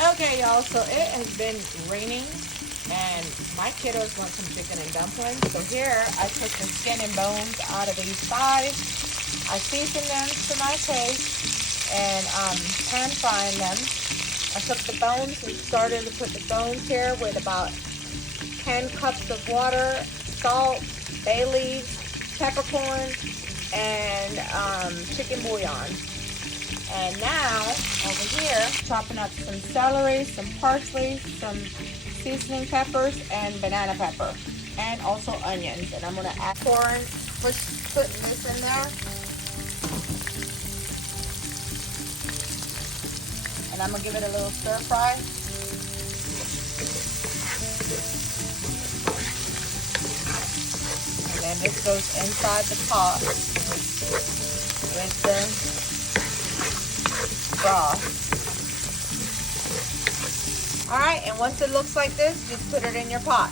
Okay, y'all, so it has been raining and my kiddos want some chicken and dumplings. So here I took the skin and bones out of these thighs. I seasoned them to my taste and pan frying them. I took the bones and started to put the bones here with about 10 cups of water, salt, bay leaves, peppercorn, and chicken bouillon. And now, over here, chopping up some celery, some parsley, some seasoning peppers, and banana pepper. And also onions. And I'm going to add corn, putting this in there. And I'm going to give it a little stir fry. And then this goes inside the pot with the broth. All right, and once it looks like this, just put it in your pot.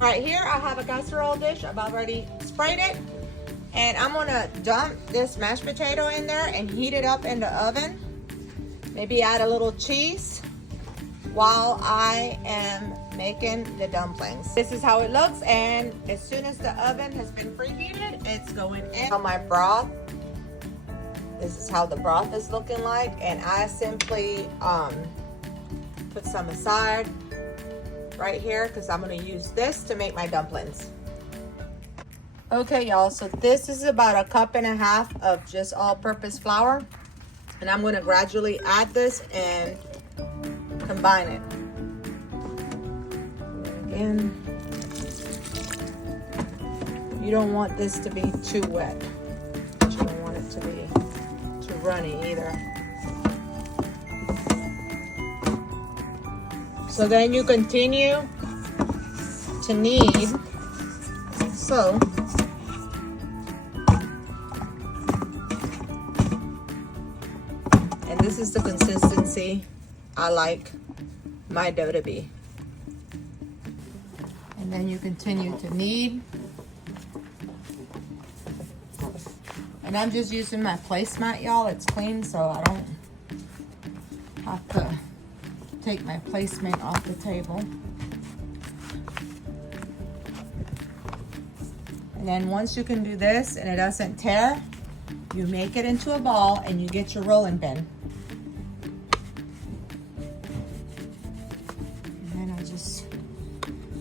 All right, here I have a casserole dish. I've already sprayed it, and I'm gonna dump this mashed potato in there and heat it up in the oven. Maybe add a little cheese while I am making the dumplings. This is how it looks, and as soon as the oven has been preheated, it's going in on my broth. This is how the broth is looking like, and I simply put some aside right here because I'm going to use this to make my dumplings. Okay, y'all, so this is about 1.5 cups of just all-purpose flour, and I'm going to gradually add this and combine it. And again, you don't want this to be too wet, but you don't want it to be runny either. So then you continue to knead. So and this is the consistency I like my dough to be. And then you continue to knead. And I'm just using my placemat, y'all. It's clean, so I don't have to take my placemat off the table. And then once you can do this and it doesn't tear, you make it into a ball and you get your rolling pin. And then I just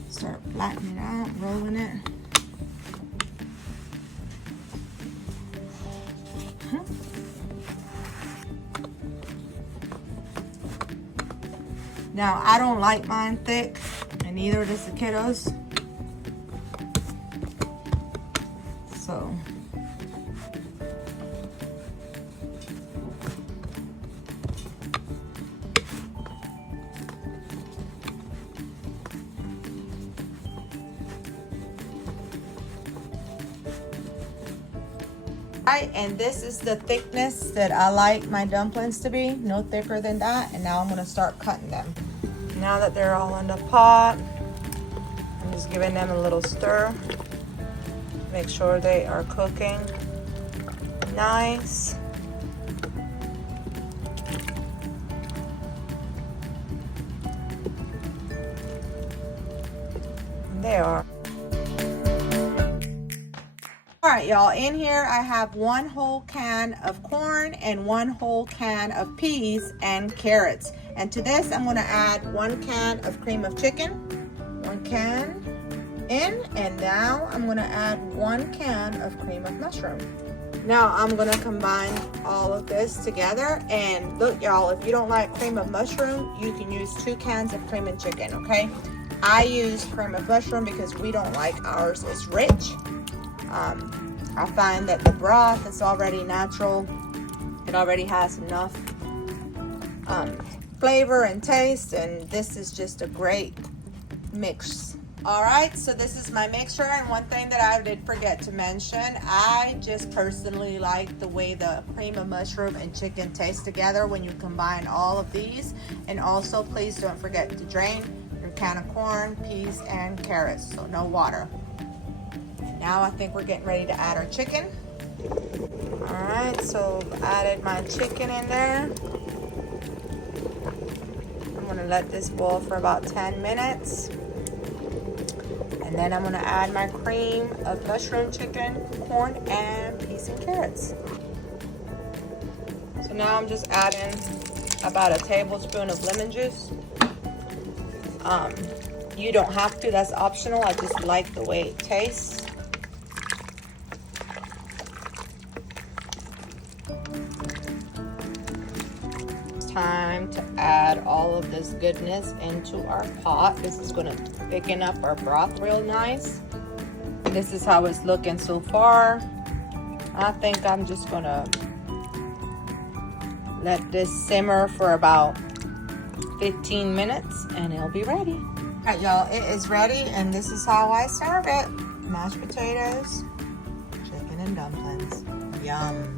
start flattening it out, rolling it. Now, I don't like mine thick, and neither does the kiddos. So, right, and this is the thickness that I like my dumplings to be, no thicker than that. And now I'm going to start cutting them. Now that they're all in the pot, I'm just giving them a little stir. Make sure they are cooking nice. And they are. All right, y'all, in here I have 1 whole can of corn and 1 whole can of peas and carrots. And to this, I'm gonna add 1 can of cream of chicken, 1 can in, and now I'm gonna add 1 can of cream of mushroom. Now I'm gonna combine all of this together. And look, y'all, if you don't like cream of mushroom, you can use 2 cans of cream and chicken, okay? I use cream of mushroom because we don't like ours as rich. I find that the broth is already natural. It already has enough flavor and taste, and this is just a great mix. All right, so this is my mixture, and one thing that I did forget to mention, I just personally like the way the cream of mushroom and chicken taste together when you combine all of these. And also, please don't forget to drain your can of corn, peas, and carrots, so no water. Now I think we're getting ready to add our chicken. All right, so added my chicken in there. I'm let this boil for about 10 minutes. And then I'm gonna add my cream of mushroom, chicken, corn, and peas and carrots. So now I'm just adding about a tablespoon of lemon juice. You don't have to, that's optional. I just like the way it tastes. It's time to add all of this goodness into our pot. This is gonna thicken up our broth real nice. This is how it's looking so far. I think I'm just gonna let this simmer for about 15 minutes and it'll be ready. All right, y'all, it is ready, and this is how I serve it. Mashed potatoes, chicken and dumplings. Yum.